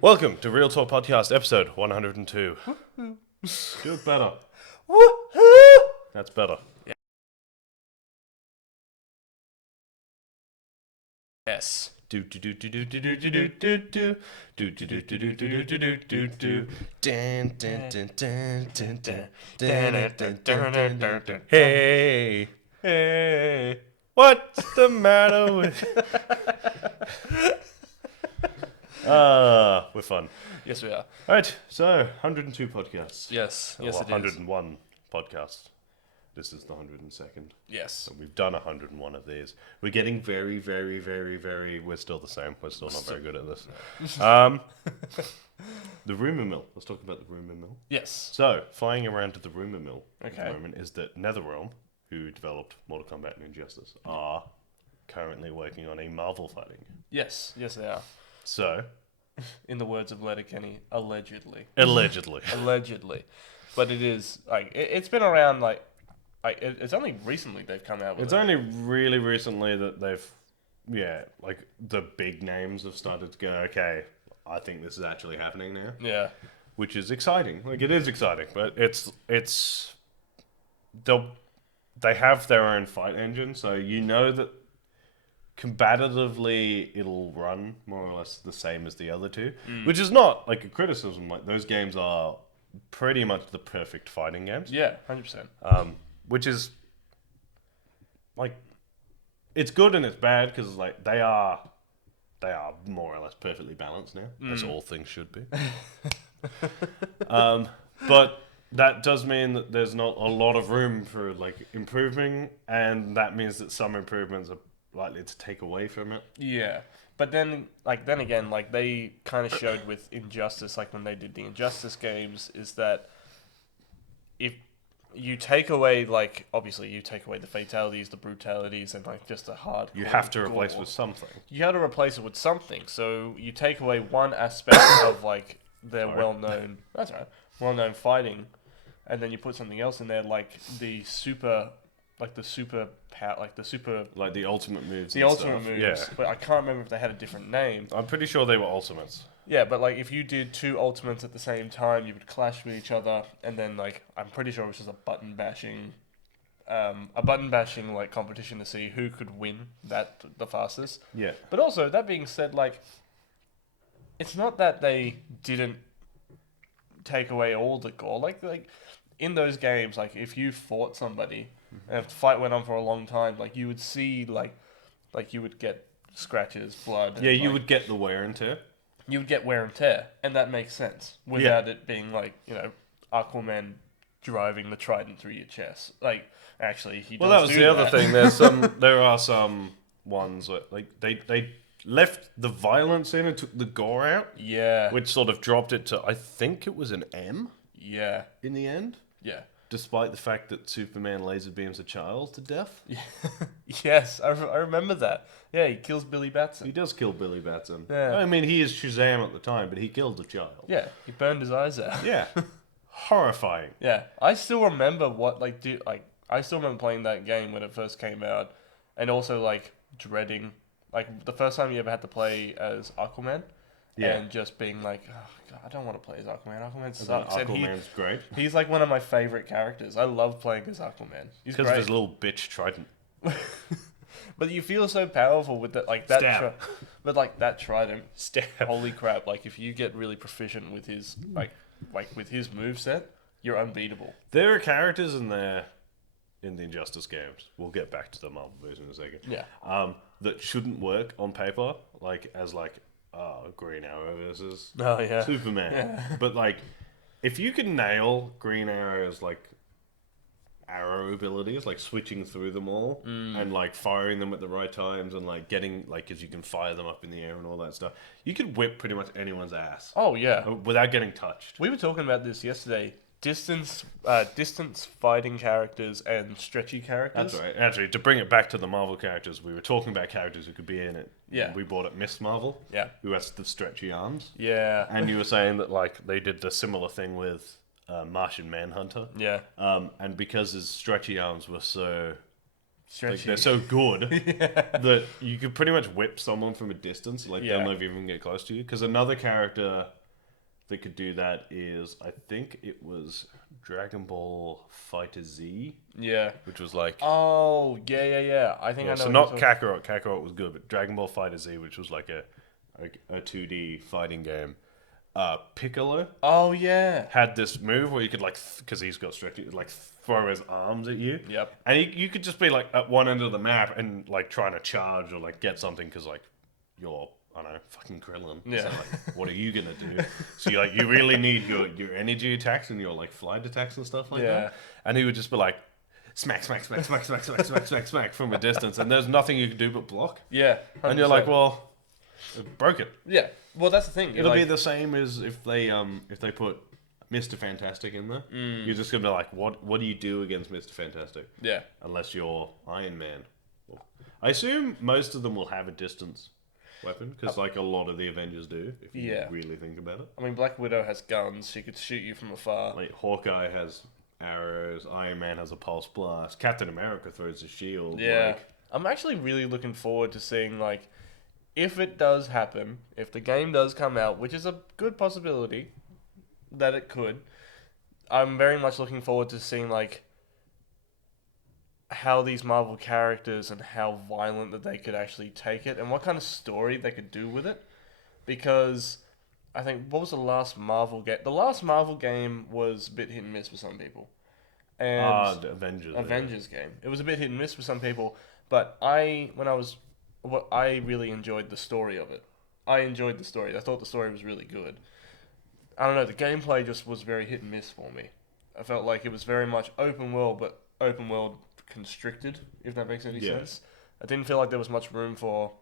Welcome to Real Talk Podcast, episode 102. Do it better. That's better. Yes. Do do do do do do do do do do do do do do do do do do do. Dun dun dun dun dun dun dun dun dun dun dun. Hey, hey, what's the matter with? We're fun. Yes, we are. All right, so 102 podcasts. Yes. Or Yes, it is. 101 podcasts. This is the 102nd. Yes. So we've done 101 of these. We're getting very. We're still the same. We're still not very good at this. The rumour mill. Let's talk about the rumour mill. Yes. So, flying around to the rumour mill at Okay. the moment is that NetherRealm, who developed Mortal Kombat and Injustice, are currently working on a Marvel fighting game. Yes. Yes, they are. So, In the words of Letterkenny, allegedly. allegedly. Allegedly. But it is, like, it's been around, it's only recently they've come out with It's it. only really recently that they've, the big names have started to go, okay, I think this is actually happening now. Yeah. Which is exciting. Like, it is exciting, but they have their own fight engine, so you know that combatively it'll run more or less the same as the other two, which is not like a criticism. Like, those games are pretty much the perfect fighting games. Yeah, 100%. Which is like, it's good and it's bad because like they are more or less perfectly balanced now, as all things should be. But that does mean that there's not a lot of room for like improving, and that means that some improvements are likely to take away from it. Yeah. But then again, like, they kind of showed with Injustice, like, when they did the Injustice games, is that if you take away, like, obviously you take away the fatalities, the brutalities, and, like, just the hard. You have to replace with something. You have to replace it with something. So you take away one aspect of, like, their well-known. That's right. Well-known fighting, and then you put something else in there, like the super. Like the super power, like Like the ultimate moves. the and ultimate stuff. moves. Yeah. But I can't remember if they had a different name. I'm pretty sure they were ultimates. Yeah, but like if you did two ultimates at the same time, you would clash with each other, and then like I'm pretty sure it was just a button bashing like competition to see who could win that the fastest. Yeah. But also, that being said, like, it's not that they didn't take away all the gore. Like in those games, like if you fought somebody and if the fight went on for a long time, like you would see like you would get scratches, blood. Yeah, and, you like, would get the wear and tear. you would get wear and tear, and that makes sense without it being like, you know, Aquaman driving the trident through your chest. Like, actually, he does. Well, that was do the other that. thing. There are some ones where like they left the violence in and took the gore out, Yeah, which sort of dropped it to, I think it was an M yeah, in the end, yeah. despite the fact that Superman laser beams a child to death. Yes, I remember that. Yeah, he kills Billy He Batson. does kill Billy Batson. Yeah. I mean, he is Shazam at the time, but he killed a child. Yeah, he burned his eyes out. Yeah. Horrifying. Yeah, I still remember I still remember playing that game when it first came out, and also like dreading like the first time you ever had to play as Aquaman, Yeah. and just being like, oh god, I don't want to play as Aquaman. Aquaman sucks. And Aquaman's great. he's like one of my favorite characters. I love playing as Aquaman. He's Because of great. his little bitch trident. But you feel so powerful with that, like that. Stab. But like that trident, holy crap! Like if you get really proficient with his like with his moveset, you're unbeatable. There are characters in there in the Injustice games. We'll get back to the Marvel version in a second. Yeah. That shouldn't work on paper, like as like Green Arrow versus Oh yeah. Superman. Yeah. But like, if you can nail Green Arrow's like arrow abilities, like switching through them all and like firing them at the right times and like getting like, because you can fire them up in the air and all that stuff, you could whip pretty much anyone's ass Oh yeah. without getting touched. We were talking about this yesterday. Distance fighting characters and stretchy characters. That's right. Actually, to bring it back to the Marvel characters, we were talking about characters who could be in it. Yeah. We brought up Miss Marvel, Yeah. who has the stretchy arms. Yeah. And you were saying that like they did the similar thing with Martian Manhunter. Yeah. And because his stretchy arms were so Stretchy. they're so good Yeah. that you could pretty much whip someone from a distance. Like Yeah. they'll never even get close to you. Because another character that could do that is, I think it was Dragon Ball Fighter Z, Yeah. which was like. Oh, yeah. I think Yeah, I know. so what not you're talking- Kakarot. Kakarot was good, but Dragon Ball Fighter Z, which was like a 2D fighting game. Piccolo Oh, yeah. had this move where you could like, because he's got stretchy, like throw his arms at you. Yep. And you could just be like at one end of the map and like trying to charge or like get something because like you're, I don't know, fucking Krillin. Yeah. So like, what are you gonna do? So you really need your energy attacks and your like flight attacks and stuff like Yeah. that. And he would just be like, smack from a distance, and there's nothing you can do but block. Yeah. And you're like, 100%. well, it broke it. Yeah. Well, that's the thing. It'll be the same as if they put Mr. Fantastic in there. You're just gonna be like, what do you do against Mr. Fantastic? Yeah. Unless you're Iron Man. I assume most of them will have a distance weapon because like a lot of the Avengers do. If you Yeah. really think about it. I mean, Black Widow has guns. She could shoot you from afar. Like Hawkeye has arrows. Iron Man has a pulse blast. Captain America throws a shield. Yeah. Like, I'm actually really looking forward to seeing, like, if it does happen, if the game does come out, which is a good possibility that it could, I'm very much looking forward to seeing, like, how these Marvel characters and how violent that they could actually take it and what kind of story they could do with it. Because I think, what was the last Marvel game? The last Marvel game was a bit hit and miss for some people. And the Avengers. Avengers game. It was a bit hit and miss for some people, but I really enjoyed the story of it. I enjoyed the story. I thought the story was really good. I don't know, the gameplay just was very hit and miss for me. I felt like it was very much open world, but open world constricted, if that makes any sense. I didn't feel like there was much room for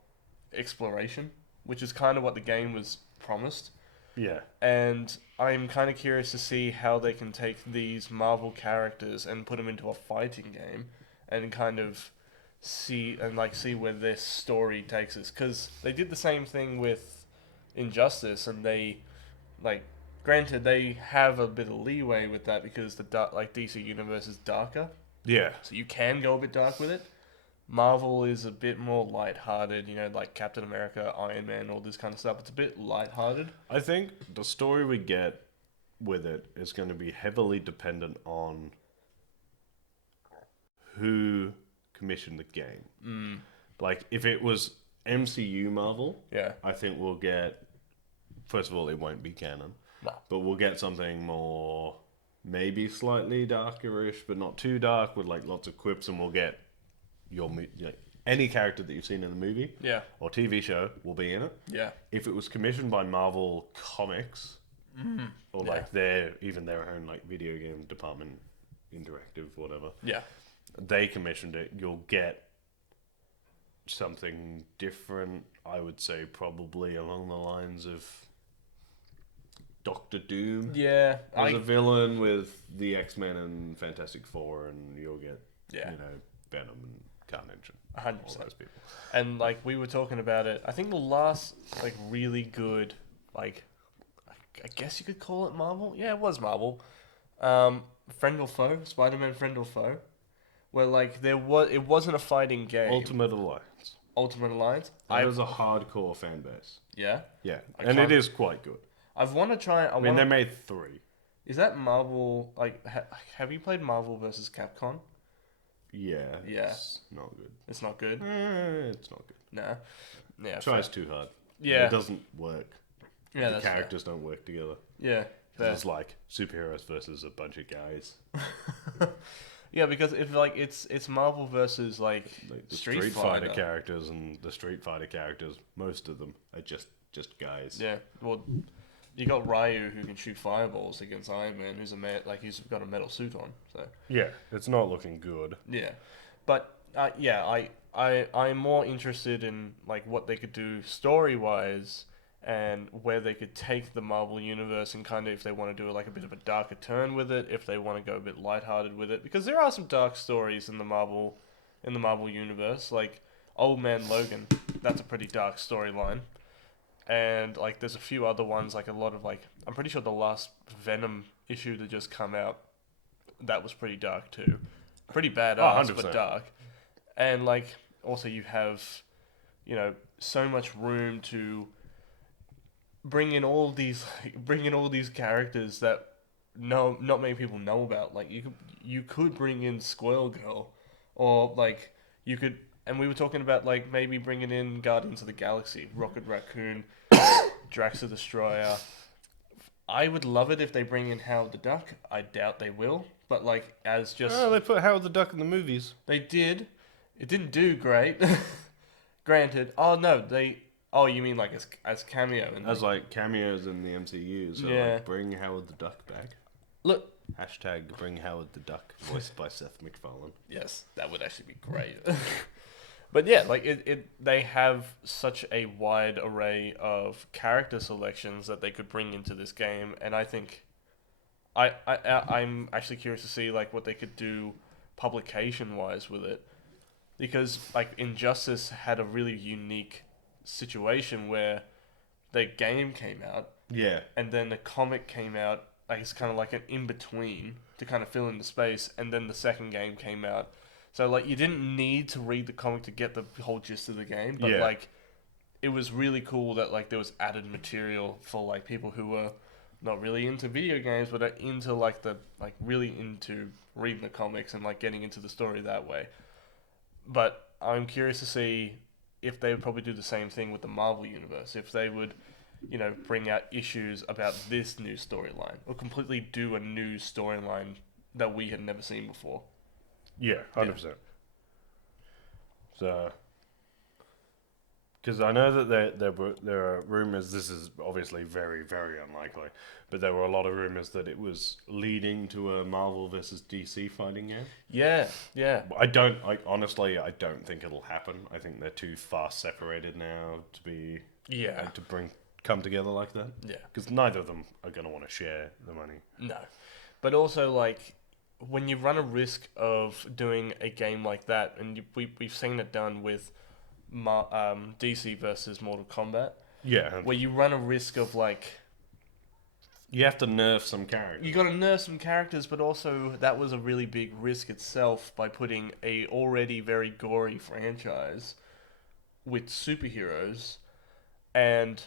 exploration, which is kind of what the game was promised. Yeah. And I'm kind of curious to see how they can take these Marvel characters and put them into a fighting game and kind of see where this story takes us. Because they did the same thing with Injustice, and they, like, granted, they have a bit of leeway with that because the DC Universe is darker, Yeah. so you can go a bit dark with it. Marvel is a bit more lighthearted, like Captain America, Iron Man, all this kind of stuff. It's a bit lighthearted. I think the story we get with it is going to be heavily dependent on who commissioned the game. Like, if it was MCU Marvel, Yeah. I think we'll get... First of all, it won't be canon. No. But we'll get something more... Maybe slightly darker-ish, but not too dark, with, like, lots of quips, and we'll get any character that you've seen in the movie Yeah. or TV show will be in it. Yeah. If it was commissioned by Marvel Comics, or like their own like video game department, interactive, whatever, Yeah. they commissioned it, you'll get something different. I would say probably along the lines of Doctor Doom Yeah. as a villain with the X-Men and Fantastic Four, and you'll get Yeah. Venom and Carnage and 100%. all those people. And like we were talking about it, I think the last like really good, like I guess you could call it Marvel. Yeah, it was Marvel. Friend or Foe, Spider-Man Friend or Foe, where like it wasn't a fighting game. Ultimate Alliance. Ultimate Alliance. It was a hardcore fan base. Yeah. Yeah, I and can't- it is quite good. I've want to try. I mean, they made 3. Is that Marvel? Like, have you played Marvel versus Capcom? Yeah. Yeah. It's not good. It's not good. It's not good. Nah. Yeah. It tries too hard. Yeah. It doesn't work. Yeah. The That's characters don't work together. fair. Yeah. fair. It's like superheroes versus a bunch of guys. Yeah, because if like it's Marvel versus like Like the Street Street Fighter. Fighter characters and the Street Fighter characters, most of them are just guys. Yeah, well, you got Ryu who can shoot fireballs against Iron Man, who's he's got a metal suit on. So Yeah, it's not looking good. yeah, but I'm more interested in like what they could do story wise and where they could take the Marvel universe and kind of if they want to do like a bit of a darker turn with it, if they want to go a bit lighthearted with it, because there are some dark stories in the Marvel universe, like Old Man Logan. That's a pretty dark storyline. And like there's a few other ones, like a lot of like I'm pretty sure the last Venom issue that just come out, that was pretty dark too. Pretty badass, but 100%. dark. And like also you have, so much room to bring in all these characters that not many people know about. Like you could bring in Squirrel Girl, or like you could, and we were talking about like maybe bringing in Guardians of the Galaxy, Rocket Raccoon, Drax the Destroyer. I would love it if they bring in Howard the Duck. I doubt they will, but like as just Oh, they put Howard the Duck in the movies. they did, it didn't do great. Granted. Oh no, they. Oh, you mean like as cameo and As like cameos in the MCU, so Yeah. like bring Howard the Duck back. look. Hashtag bring Howard the Duck, voiced by Seth MacFarlane. Yes, that would actually be great. But yeah, like they have such a wide array of character selections that they could bring into this game, and I think I'm actually curious to see like what they could do publication wise with it, because like Injustice had a really unique situation where the game came out Yeah. and then the comic came out. Like it's kind of like an in between to kind of fill in the space, and then the second game came out. So like you didn't need to read the comic to get the whole gist of the game, but Yeah. like it was really cool that like there was added material for like people who were not really into video games, but are into like the like really into reading the comics and like getting into the story that way. But I'm curious to see if they would probably do the same thing with the Marvel universe. If they would, bring out issues about this new storyline or completely do a new storyline that we had never seen before. Yeah, 100%. So, because I know that there are rumors. This is obviously very very unlikely, but there were a lot of rumors that it was leading to a Marvel versus DC fighting game. Yeah, yeah. Honestly, I don't think it'll happen. I think they're too far separated now to be Yeah. to come together like that. Yeah. Because neither of them are going to want to share the money. No. But also, like, when you run a risk of doing a game like that, and we've seen it done with DC versus Mortal Kombat, Yeah, where you run a risk of, like, you have to nerf some characters. you got to nerf some characters, but also that was a really big risk itself by putting a already very gory franchise with superheroes, and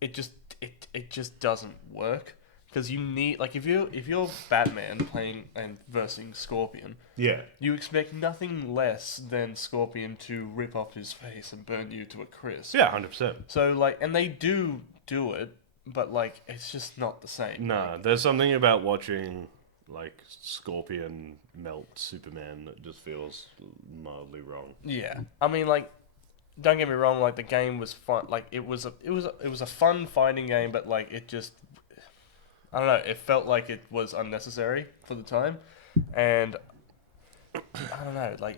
it just doesn't work. Because you need, like, if you're Batman playing and versing Scorpion, Yeah, you expect nothing less than Scorpion to rip off his face and burn you to a crisp. yeah, 100%. So, like, and they do it, but, like, it's just not the same. Nah, there's something about watching like Scorpion melt Superman that just feels mildly wrong. Yeah. I mean, like, don't get me wrong, like, the game was fun. Like, it was a fun fighting game, but, like, it just, I don't know, it felt like it was unnecessary for the time. And I don't know, like,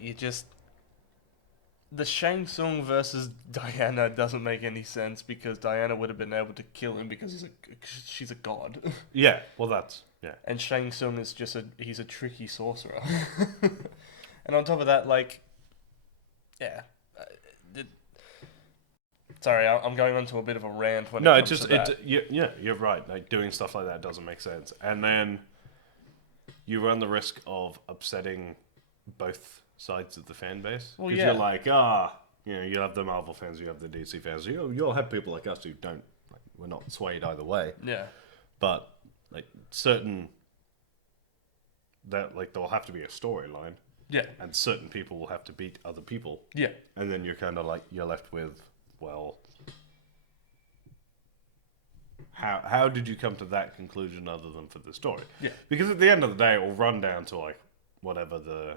the Shang Tsung versus Diana doesn't make any sense, because Diana would have been able to kill him because she's a god. Yeah, well yeah. And Shang Tsung is he's a tricky sorcerer. And on top of that, like, yeah. Sorry, I'm going on to a bit of a rant when it comes to that. Yeah, you're right. Like, doing stuff like that doesn't make sense, and then you run the risk of upsetting both sides of the fan base. Well, Because yeah. you're like, you have the Marvel fans, you have the DC fans. You'll have people like us who don't. Like, we're not swayed either way. Yeah. But like certain that like there'll have to be a storyline, Yeah. and certain people will have to beat other people, Yeah. and then you're kind of like you're left with, well, how did you come to that conclusion other than for the story? Yeah. Because at the end of the day, it will run down to like whatever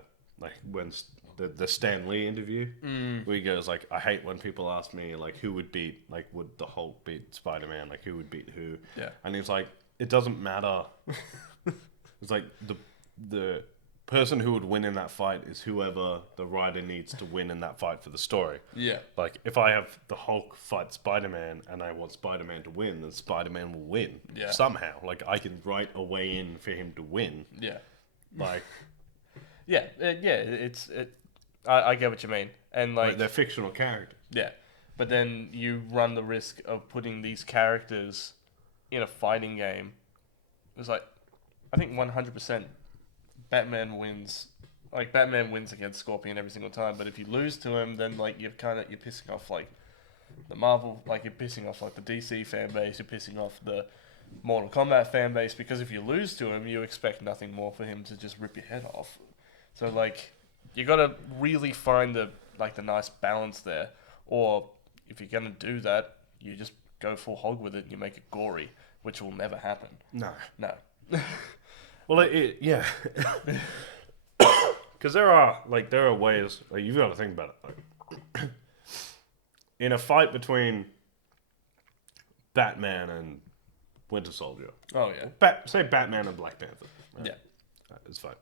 when the Stan Lee interview where he goes like, I hate when people ask me like who would beat, like would the Hulk beat Spider-Man, like who would beat who? Yeah. And he's like, it doesn't matter. It's like the person who would win in that fight is whoever the writer needs to win in that fight for the story. Yeah. Like, if I have the Hulk fight Spider-Man and I want Spider-Man to win, then Spider-Man will win. Yeah. Somehow. Like, I can write a way in for him to win. Yeah. Like, I get what you mean. And, like, they're fictional characters. yeah. But then you run the risk of putting these characters in a fighting game. It's like, I think 100% Batman wins like Batman wins against Scorpion every single time, but if you lose to him, then like you're pissing off like the Marvel, like you're pissing off like the DC fan base, you're pissing off the Mortal Kombat fan base, because if you lose to him, you expect nothing more for him to just rip your head off. So like you gotta really find the nice balance there, or if you're gonna do that, you just go full hog with it and you make it gory, which will never happen. No. No. Yeah. Because there are ways, like, you've got to think about it. Like, in a fight between Batman and Winter Soldier, Oh yeah. say Batman and Black Panther. Right? Yeah. It's fine.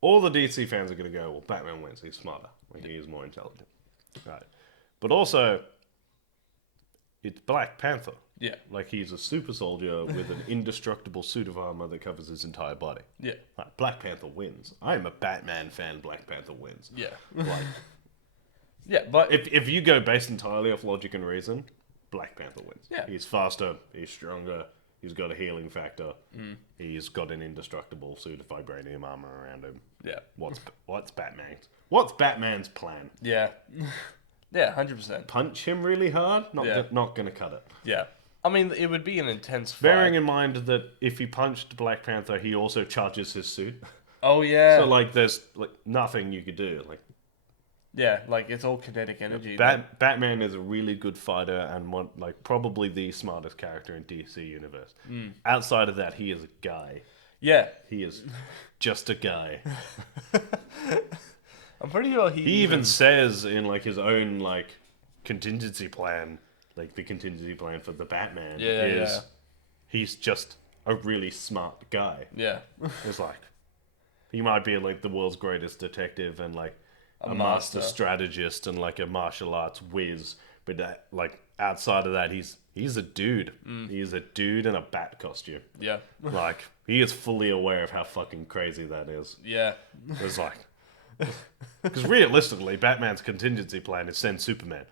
All the DC fans are going to go, well, Batman wins. He's smarter. Like, he is more intelligent. Right. But also, it's Black Panther. Yeah. Like, he's a super soldier with an indestructible suit of armor that covers his entire body. Yeah. Right, Black Panther wins. I'm a Batman fan. Black Panther wins. Yeah. Like, Yeah, but if you go based entirely off logic and reason, Black Panther wins. Yeah. He's faster. He's stronger. He's got a healing factor. He's got an indestructible suit of vibranium armor around him. yeah. What's Batman's plan? Yeah. Yeah, 100%. Punch him really hard? Yeah. Not gonna cut it. Yeah. I mean, it would be an intense fight. Bearing in mind that if he punched Black Panther, he also charges his suit. Oh, yeah. So like, there's like nothing you could do. Like, yeah, like, it's all kinetic energy. Batman is a really good fighter and probably the smartest character in DC universe. Outside of that, he is a guy. Yeah. He is just a guy. I'm pretty sure He even says in like his own like contingency plan, like the contingency plan for the Batman is he's just a really smart guy. Yeah. It's like he might be like the world's greatest detective and like a master strategist and like a martial arts whiz, but that, like outside of that, he's a dude. He's a dude in a bat costume. Yeah. Like he is fully aware of how fucking crazy that is. Yeah. It's like, because realistically, Batman's contingency plan is send Superman.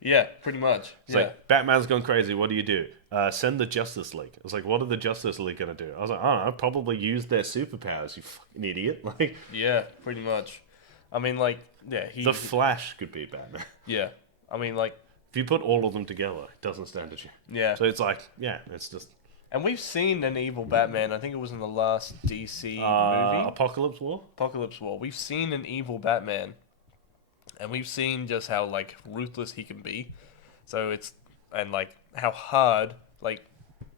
Yeah, pretty much. It's like, Batman's gone crazy, what do you do? Send the Justice League. I was like, what are the Justice League going to do? I was like, I don't know, probably use their superpowers, you fucking idiot. Like, yeah, pretty much. I mean, like, yeah, the Flash could be Batman. Yeah. I mean, like... If you put all of them together, it doesn't stand a chance. Yeah. So it's like, yeah, it's just... And we've seen an evil Batman. I think it was in the last DC movie. Apocalypse War? Apocalypse War. We've seen an evil Batman. And we've seen just how, like, ruthless he can be. So it's... And, like, how hard... Like,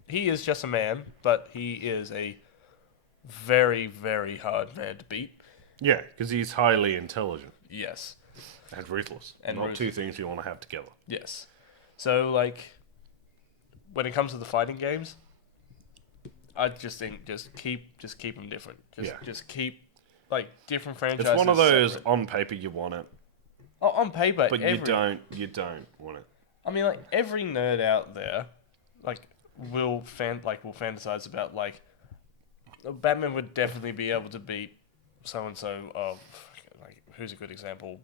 he is just a man, but he is a very, very hard man to beat. Yeah, because he's highly intelligent. Yes. And ruthless. And not two things you want to have together. Yes. So, like, when it comes to the fighting games, I just think just keep them different. Just keep, like, different franchises. It's one of those, separate. on paper you want it. Oh, on paper, but you don't want it. I mean, like, every nerd out there, like, will fantasize about, like, Batman would definitely be able to beat so-and-so of, like, who's a good example?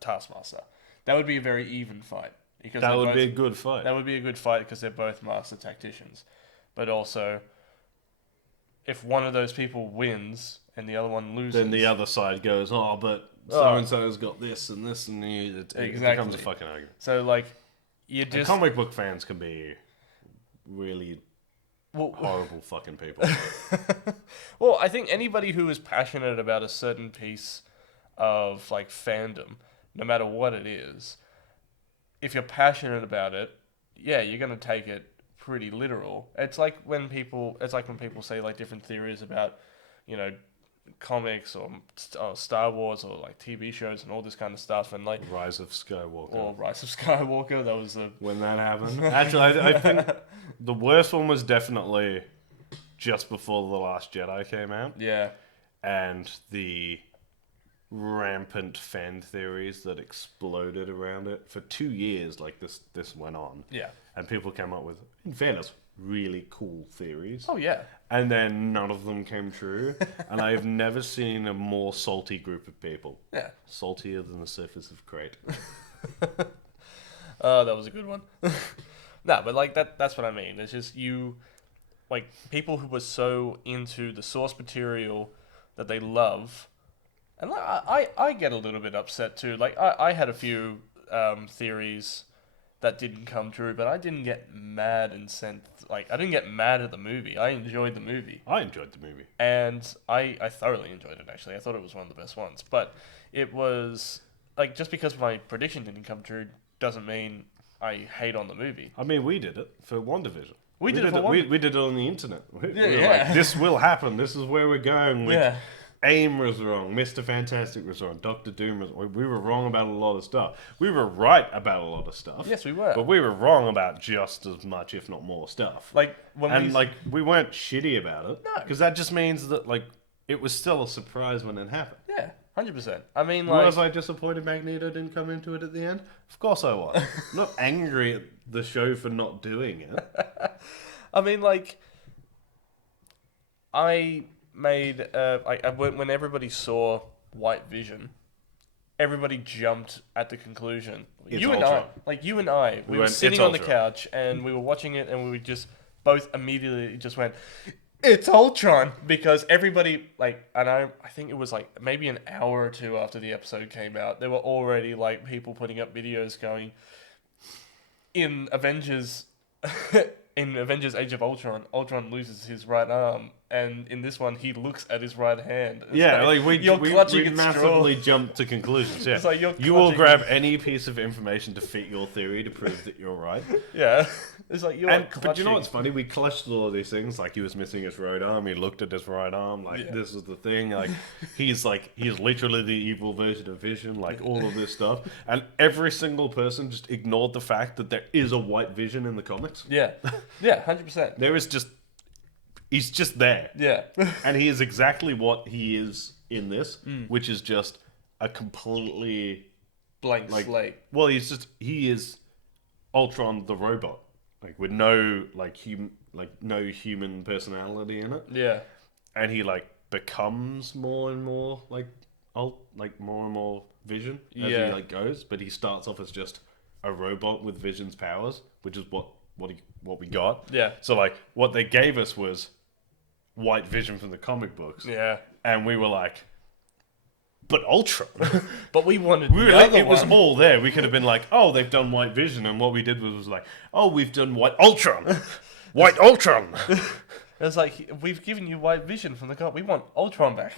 Taskmaster. That would be a very even fight. Because that would be a good fight. That would be a good fight because they're both master tacticians. But also, if one of those people wins and the other one loses... Then the other side goes, oh, but so-and-so's got this and this and it becomes a fucking argument. So, like, you just... And comic book fans can be really horrible fucking people. Well, I think anybody who is passionate about a certain piece of, like, fandom, no matter what it is, if you're passionate about it, yeah, you're going to take it pretty literal. It's like when people say, like, different theories about, you know, comics or Star Wars or, like, TV shows and all this kind of stuff, and, like... Rise of Skywalker. Or Rise of Skywalker, that was when that happened. Actually, I think the worst one was definitely just before The Last Jedi came out. Yeah. And the rampant fan theories that exploded around it for 2 years. Like this went on. Yeah. And people came up with, in fairness, really cool theories. Oh yeah. And then none of them came true. And I've never seen a more salty group of people. Yeah. Saltier than the surface of Crete. That was a good one. No, but like that's what I mean. It's just people who were so into the source material, that they love. And like, I get a little bit upset too. Like I had a few theories that didn't come true, but I didn't get mad and sent like I didn't get mad at the movie. I enjoyed the movie. I enjoyed the movie. And I thoroughly enjoyed it actually. I thought it was one of the best ones. But it was like just because my prediction didn't come true doesn't mean I hate on the movie. I mean, we did it for WandaVision. We did it for we did it on the internet. We were yeah. like, this will happen. This is where we're going. Yeah. AIM was wrong. Mr. Fantastic was wrong. Doctor Doom was wrong. We were wrong about a lot of stuff. We were right about a lot of stuff. Yes, we were. But we were wrong about just as much, if not more, stuff. Like we weren't shitty about it. No. Because that just means that like it was still a surprise when it happened. Yeah, 100%. I mean, like, Was I disappointed Magneto didn't come into it at the end? Of course I was. I'm not angry at the show for not doing it. I mean, like, I made when everybody saw White Vision, everybody jumped at the conclusion. It's You Ultron. and I, we were went, sitting "It's on the Ultron." couch and we were watching it, and we just both immediately just went, "It's Ultron!" Because everybody and I think it was like maybe an hour or two after the episode came out, there were already like people putting up videos going, in Avengers. In Avengers Age of Ultron, Ultron loses his right arm, and in this one, he looks at his right hand. It's Yeah, like we clutching at massively straw. jumped to conclusions. Yeah, It's like you will clutching grab any piece of information to fit your theory to prove that you're right. Yeah, it's like you're And, clutching. but you know what's funny? We clutched all of these things. Like he was missing his right arm. He looked at his right arm. Like Yeah. this is the thing. Like he's literally the evil version of Vision. Like all of this stuff. And every single person just ignored the fact that there is a White Vision in the comics. Yeah, 100%. There is just. He's just there. Yeah, And he is exactly what he is in this, which is just a completely blank slate. Well, he is Ultron the robot, like with no no human personality in it, Yeah, and he becomes more and more more and more Vision as Yeah. he goes, but he starts off as just a robot with Vision's powers, which is what we got. Yeah. So what they gave us was White Vision from the comic books. yeah. And we were like, but Ultron. But we wanted We were the like, other it was one. all there. We could have been like, oh, they've done White Vision, and what we did was like, oh, we've done White Ultron. White Ultron. It's like, we've given you White Vision from the comic. We want Ultron back.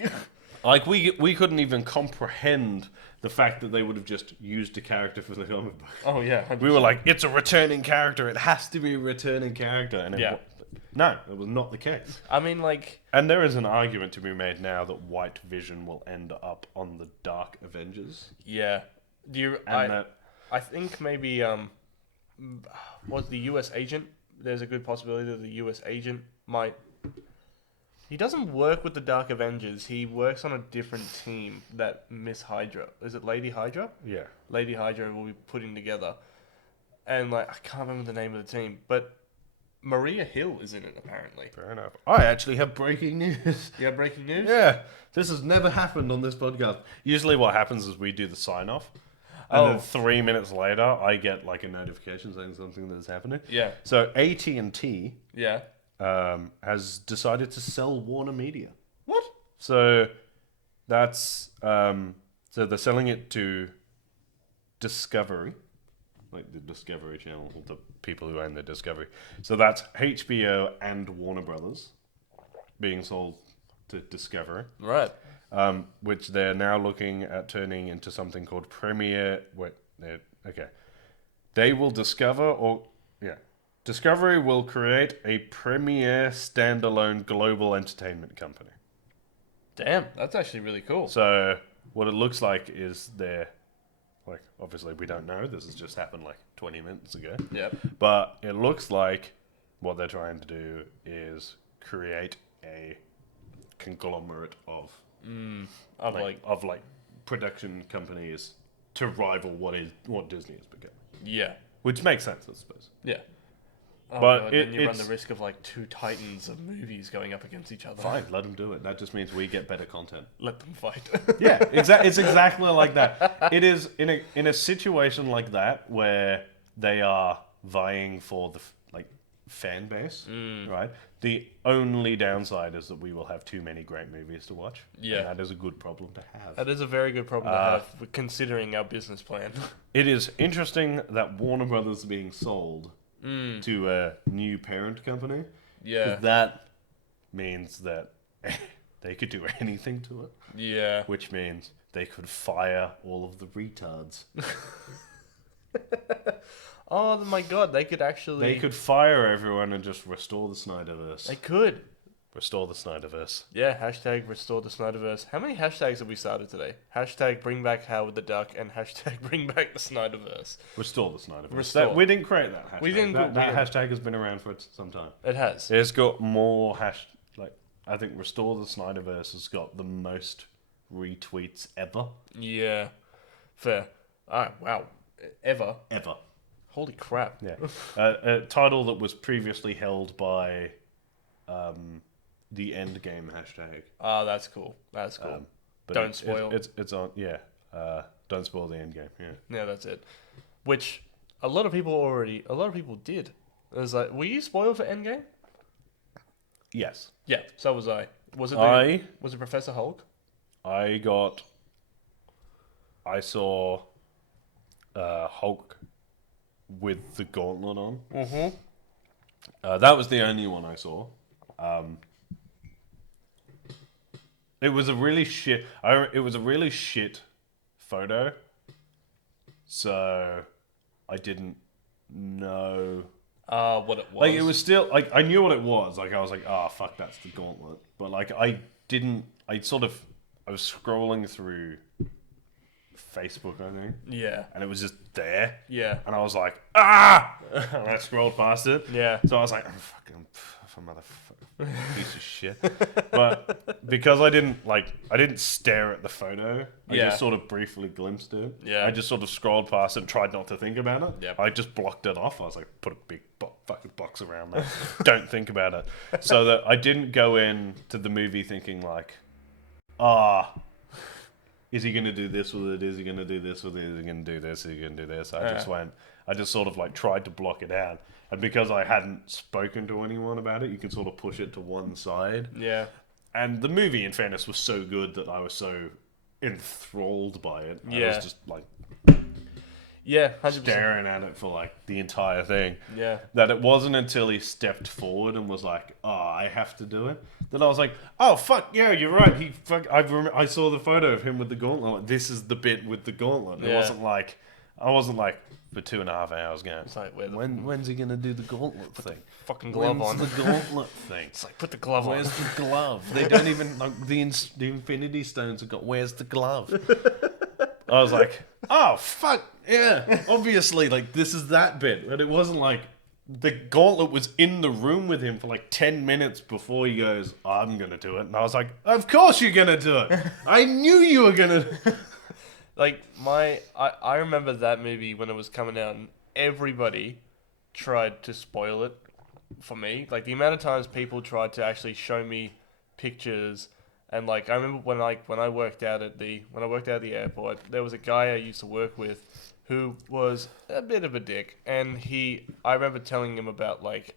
We couldn't even comprehend the fact that they would have just used a character from the comic book. Oh yeah, 100%. We were like, it's a returning character. It has to be a returning character. And Yeah. No, it was not the case. I mean, And there is an argument to be made now that White Vision will end up on the Dark Avengers. yeah. Do you? And I think maybe was the U.S. agent? There's a good possibility that the U.S. agent might. He doesn't work with the Dark Avengers. He works on a different team that Miss Hydra. Is it Lady Hydra? yeah. Lady Hydra will be putting together, and I can't remember the name of the team, but Maria Hill is in it apparently. Fair enough. I actually have breaking news. Yeah, breaking news. Yeah, this has never happened on this podcast. Usually what happens is we do the sign-off, and then 3 minutes later, I get a notification saying something that's happening. Yeah. So AT&T Yeah. has decided to sell Warner Media. What? So that's so they're selling it to Discovery, like the Discovery Channel, the people who own the Discovery. So that's HBO and Warner Brothers being sold to Discovery, Right. which they're now looking at turning into something called Premier. They will Discovery will create a premier standalone global entertainment company. Damn, that's actually really cool. So what it looks like is they're obviously we don't know. This has just happened 20 minutes ago. Yep. But it looks like what they're trying to do is create a conglomerate of production companies to rival what Disney has become. Yeah. Which makes sense, I suppose. Yeah. Oh, But God, then you run the risk of two titans of movies going up against each other. Fine, let them do it. That just means we get better content. Let them fight. Yeah, it's exactly like that. It is in a situation like that where they are vying for fan base, right? The only downside is that we will have too many great movies to watch. Yeah. And that is a good problem to have. That is a very good problem to have, considering our business plan. It is interesting that Warner Brothers are being sold to a new parent company. Yeah. 'Cause that means that they could do anything to it. Yeah. Which means they could fire all of the retards. Oh my god, they could actually... They could fire everyone and just restore the Snyderverse. They could. Restore the Snyderverse. Yeah, hashtag restore the Snyderverse. How many hashtags have we started today? Hashtag bring back Howard the Duck and hashtag bring back the Snyderverse. Restore the Snyderverse. Restore. We didn't create that hashtag. We didn't. That hashtag has been around for some time. It has. It's got more I think Restore the Snyderverse has got the most retweets ever. Yeah. Fair. Alright, wow. Ever. Ever. Holy crap. Yeah. A title that was previously held by the Endgame hashtag. Ah, that's cool. That's cool. But Don't spoil. It's on, yeah. Don't spoil the Endgame, yeah. Yeah, that's it. Which a lot of people did. It was like, were you spoiled for Endgame? Yes. Yeah, so was I. Was it was it Professor Hulk? I saw Hulk with the gauntlet on. Mm-hmm. That was the only one I saw. It was a really shit. It was a really shit photo. So I didn't know. What it was. Like, it was still like I knew what it was. Like, I was like, oh fuck, that's the gauntlet. But like I didn't. I was scrolling through Facebook, I think. Yeah. And it was just there. Yeah. And I was like, ah! And I scrolled past it. Yeah. So I was like, I'm fucking motherfucker, piece of shit. But because I didn't stare at the photo. I Yeah. just sort of briefly glimpsed it. Yeah. I just sort of scrolled past it and tried not to think about it. Yep. I just blocked it off. I was like, put a big fucking box around that. Don't think about it. So that I didn't go in to the movie thinking like, is he going to do this with it? Is he going to do this with it? Is he going to do this? Is he going to do this? I just sort of like tried to block it out. And because I hadn't spoken to anyone about it, you could sort of push it to one side. Yeah. And the movie, in fairness, was so good that I was so enthralled by it. I Yeah. was just like Yeah, 100%. staring at it for like the entire thing. Yeah. That it wasn't until he stepped forward and was like, "Oh, I have to do it," that I was like, "Oh fuck yeah, you're right." I saw the photo of him with the gauntlet. Like, this is the bit with the gauntlet. It Yeah. wasn't like I wasn't like for 2.5 hours going. It's like, When's he gonna do the gauntlet thing? fucking glove When's on? the gauntlet thing? It's like, put the glove Where's on. the glove? They don't even like the Infinity Stones have got. Where's the glove? I was like, oh fuck yeah! Obviously, like this is that bit, but it wasn't like the gauntlet was in the room with him for like 10 minutes before he goes, I'm gonna do it, and I was like, of course you're gonna do it. I knew you were gonna. Like, I remember that movie when it was coming out, and everybody tried to spoil it for me. Like, the amount of times people tried to actually show me pictures, and like, I remember when I worked out at the airport, there was a guy I used to work with who was a bit of a dick, and I remember telling him about like,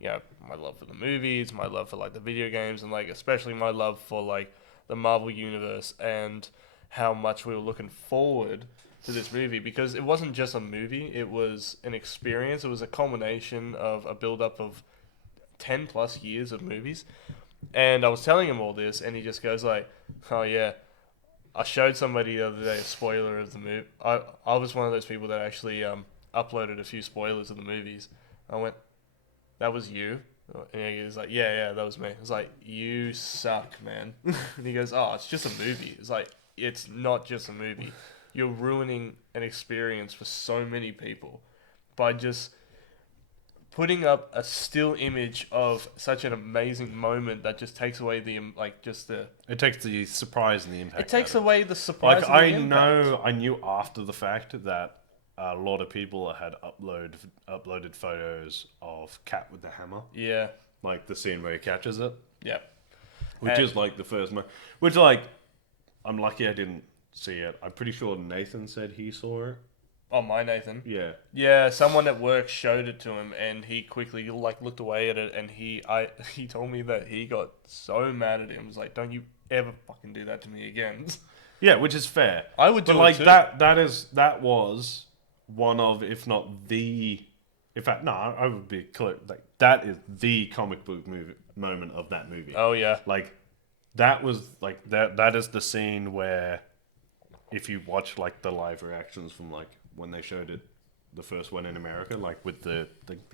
you know, my love for the movies, my love for like the video games, and like especially my love for like the Marvel universe, and how much we were looking forward to this movie, because it wasn't just a movie, it was an experience. It was a culmination of a build-up of 10 plus years of movies. And I was telling him all this, and he just goes like, oh yeah, I showed somebody the other day a spoiler of the movie. I was one of those people that actually uploaded a few spoilers of the movies. I went, that was you? And he was like, yeah, that was me. I was like, you suck, man. And he goes, oh, it's just a movie. It's like, it's not just a movie. You're ruining an experience for so many people by just putting up a still image of such an amazing moment that just takes away the It takes the surprise and the impact. It takes out of away the surprise. Like, and the impact. I knew after the fact that a lot of people had uploaded photos of Cat with the Hammer. Yeah. Like the scene where he catches it. Yeah. Which is like the first which like I'm lucky I didn't see it. I'm pretty sure Nathan said he saw it. Oh, my Nathan. Yeah. Yeah, someone at work showed it to him, and he quickly like looked away at it, and he told me that he got so mad at him. Was like, "Don't you ever fucking do that to me again." Yeah, which is fair. I would do but like it too. that was one of, if not the, in fact, no, I would be clear. Like that is the comic book movie moment of that movie. Oh yeah, Like that was like that is the scene where, if you watch like the live reactions from like when they showed it, the first one in America, like with the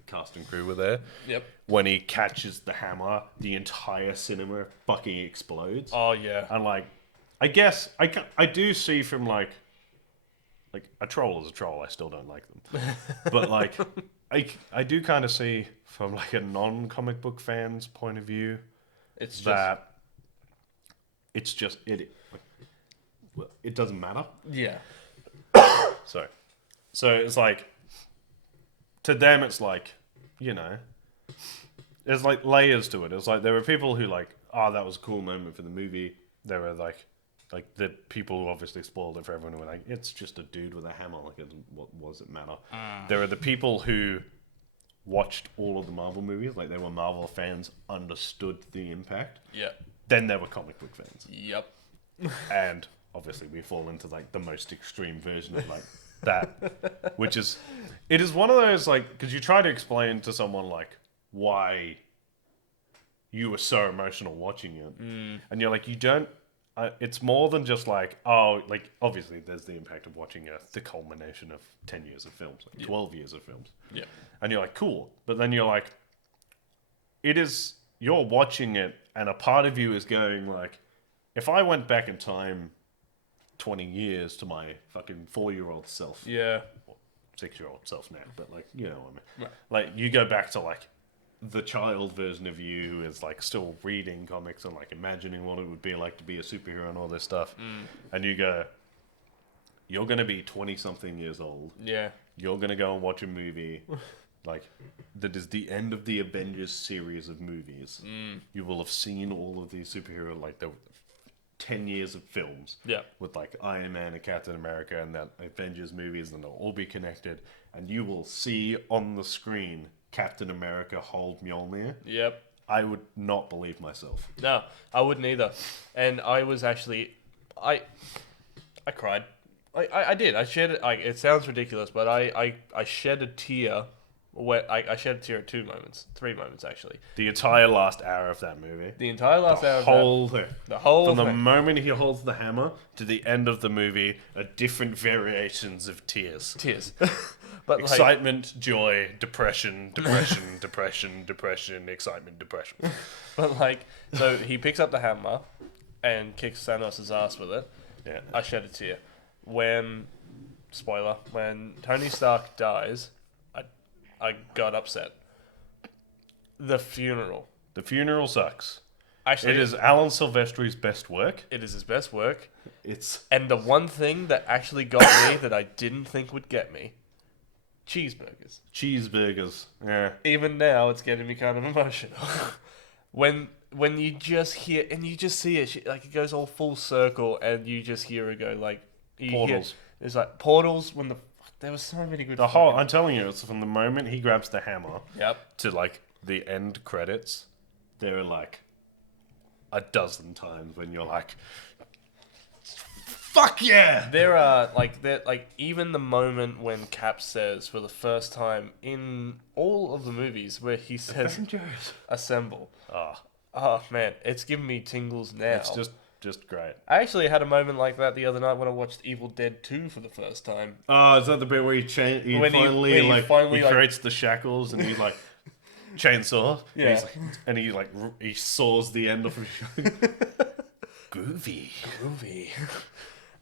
cast and crew were there. Yep. When he catches the hammer, the entire cinema fucking explodes. Oh yeah. And like, I guess I do see from like a troll is a troll. I still don't like them, but like I do kind of see from like a non-comic book fan's point of view It's just that it's just it doesn't matter. yeah. So it's like, to them it's like, you know, there's like layers to it. It's like there were people who like, oh, that was a cool moment for the movie. There were like the people who obviously spoiled it for everyone who were like, it's just a dude with a hammer. Like, what does it matter? There are the people who watched all of the Marvel movies, like they were Marvel fans, understood the impact. Yeah. Then there were comic book fans, Yep. and obviously we fall into like the most extreme version of like that, which is, it is one of those like, because you try to explain to someone like why you were so emotional watching it, and you're like, you don't. It's more than just like, oh, like obviously there's the impact of watching the culmination of 10 years of films, like 12 years of films. Yeah. And you're like, cool. But then you're like, you're watching it and a part of you is going like, if I went back in time 20 years to my fucking 4-year-old self, Yeah. 6-year-old self now, but like, you know what I mean? Right. Like, you go back to like the child version of you who is like still reading comics and like imagining what it would be like to be a superhero and all this stuff, and you go, you're going to be 20 something years old, Yeah. you're going to go and watch a movie like that is the end of the Avengers series of movies. You will have seen all of these superhero, like the 10 years of films, Yeah. with like Iron Man and Captain America and that Avengers movies, and they'll all be connected, and you will see on the screen Captain America hold Mjolnir. Yep. I would not believe myself. No, I wouldn't either. And I was actually, I cried. I did. I shed it. Like, it sounds ridiculous, but I shed a tear. I shed a tear at 3 moments actually. The entire last hour of that movie. The entire last hour. Whole thing. The whole From the thing. moment he holds the hammer to the end of the movie are different variations of tears. Tears. But like, Excitement, joy, depression, excitement, depression. but like, so he picks up the hammer and kicks Thanos' ass with it. Yeah. I shed a tear. When Tony Stark dies, I got upset. The funeral. The funeral sucks. Actually, It is Alan Silvestri's best work. It is his best work. It's And the one thing that actually got me that I didn't think would get me, cheeseburgers. cheeseburgers. Yeah. Even now, it's getting me kind of emotional. when you just hear and you just see it, like it goes all full circle, and you just hear it go like Portals. It's like portals. When there was so many good. I'm telling you, it's from the moment he grabs the hammer Yep. to like the end credits, there are like a dozen times when you're like, fuck yeah! There are like even the moment when Cap says for the first time in all of the movies where he says assemble. Oh man, it's giving me tingles now. It's just great. I actually had a moment like that the other night when I watched Evil Dead 2 for the first time. Oh, is that the bit where he finally creates the shackles and he like chainsaw? Yeah. And he saws the end of his Groovy.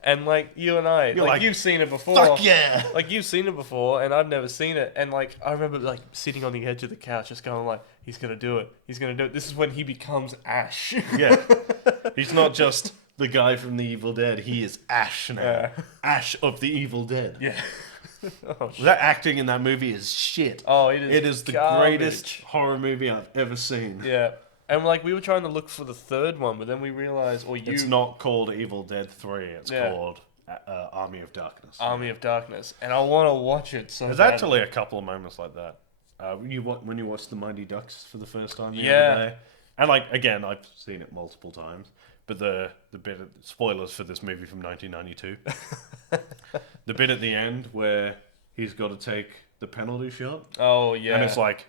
And like you and I, You're like, you've seen it before. Fuck yeah! Like you've seen it before, and I've never seen it. And like I remember like sitting on the edge of the couch, just going like, "He's gonna do it. He's gonna do it." This is when he becomes Ash. Yeah. He's not just the guy from the Evil Dead. He is Ash now. Yeah. Ash of the Evil Dead. Yeah. That acting in that movie is shit. Oh, it is. It is the garbage. greatest horror movie I've ever seen. Yeah. And like we were trying to look for the third one, but then we realized, It's not called Evil Dead 3. It's called Army of Darkness. Army of Darkness, and I want to watch it so There's badly. actually a couple of moments like that. When you watch the Mighty Ducks for the first time the Yeah. other day, and like again, I've seen it multiple times. But the bit of, spoilers for this movie from 1992, the bit at the end where he's got to take the penalty shot, Oh yeah. and it's like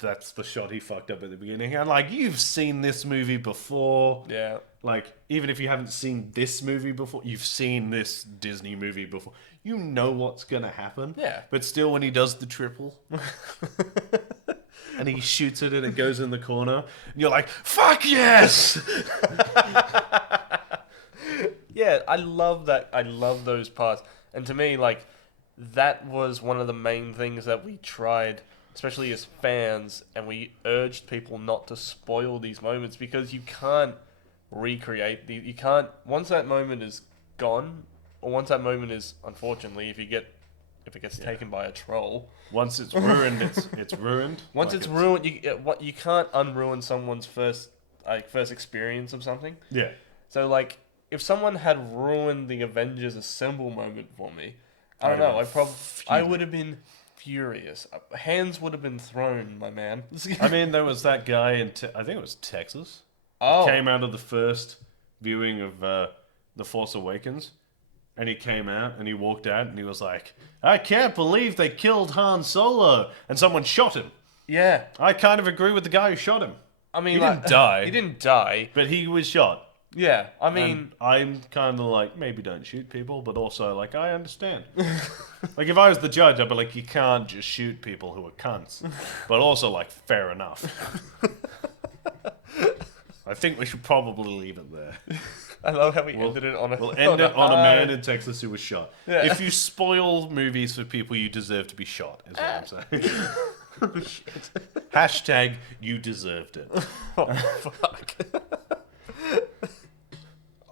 that's the shot he fucked up at the beginning, and like you've seen this movie before. Yeah. Like, even if you haven't seen this movie before, you've seen this Disney movie before. You know what's going to happen. Yeah. But still, when he does the triple, and he shoots it and it goes in the corner, and you're like, fuck yes! Yeah, I love that. I love those parts. And to me, like, that was one of the main things that we tried, especially as fans, and we urged people not to spoil these moments because you can't recreate you can't, once that moment is gone, or once that moment is, unfortunately, if it gets taken by a troll, Once it's ruined, it's ruined. once Like, it's ruined, you can't unruin someone's first experience of something. Yeah. So like, if someone had ruined the Avengers Assemble moment for me, I don't know, I would have been furious. Hands would have been thrown, my man. I mean, there was that guy in, I think it was Texas. Oh, Came out of the first viewing of The Force Awakens, and he came out and he walked out and he was like, I can't believe they killed Han Solo, and someone shot him. yeah. I kind of agree with the guy who shot him. I mean, He didn't die. He didn't die. But he was shot. Yeah, I mean, And I'm kind of like, maybe don't shoot people, but also like, I understand. Like, if I was the judge, I'd be like, you can't just shoot people who are cunts. But also, like, fair enough. I think we should probably leave it there. I love how we ended it on a. We'll end it on a high. man in Texas who was shot. Yeah. If you spoil movies for people, you deserve to be shot, is what I'm saying. Hashtag you deserved it. Oh, fuck.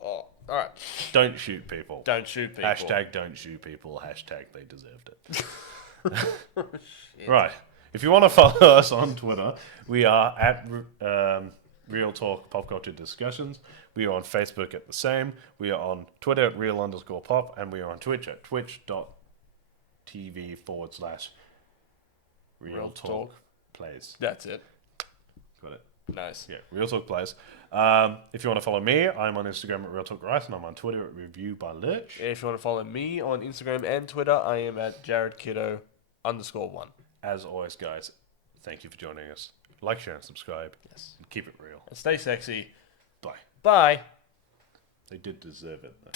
Oh, alright. Don't shoot people. Don't shoot people. Hashtag don't shoot people. Hashtag they deserved it. Right. If you want to follow us on Twitter, we are at Real Talk Pop Culture Discussions. We are on Facebook at the same. We are on Twitter at real_pop. And we are on Twitch at twitch.tv/Real Talk Plays. That's it. Got it. Nice. Yeah, Real Talk Plays. If you want to follow me, I'm on Instagram at Real Talk Rice, and I'm on Twitter at Review by Lurch. If you want to follow me on Instagram and Twitter, I am at JaredKiddo_1. As always, guys, thank you for joining us. Like, share, and subscribe. Yes. And keep it real. And stay sexy. Bye. Bye. They did deserve it, though.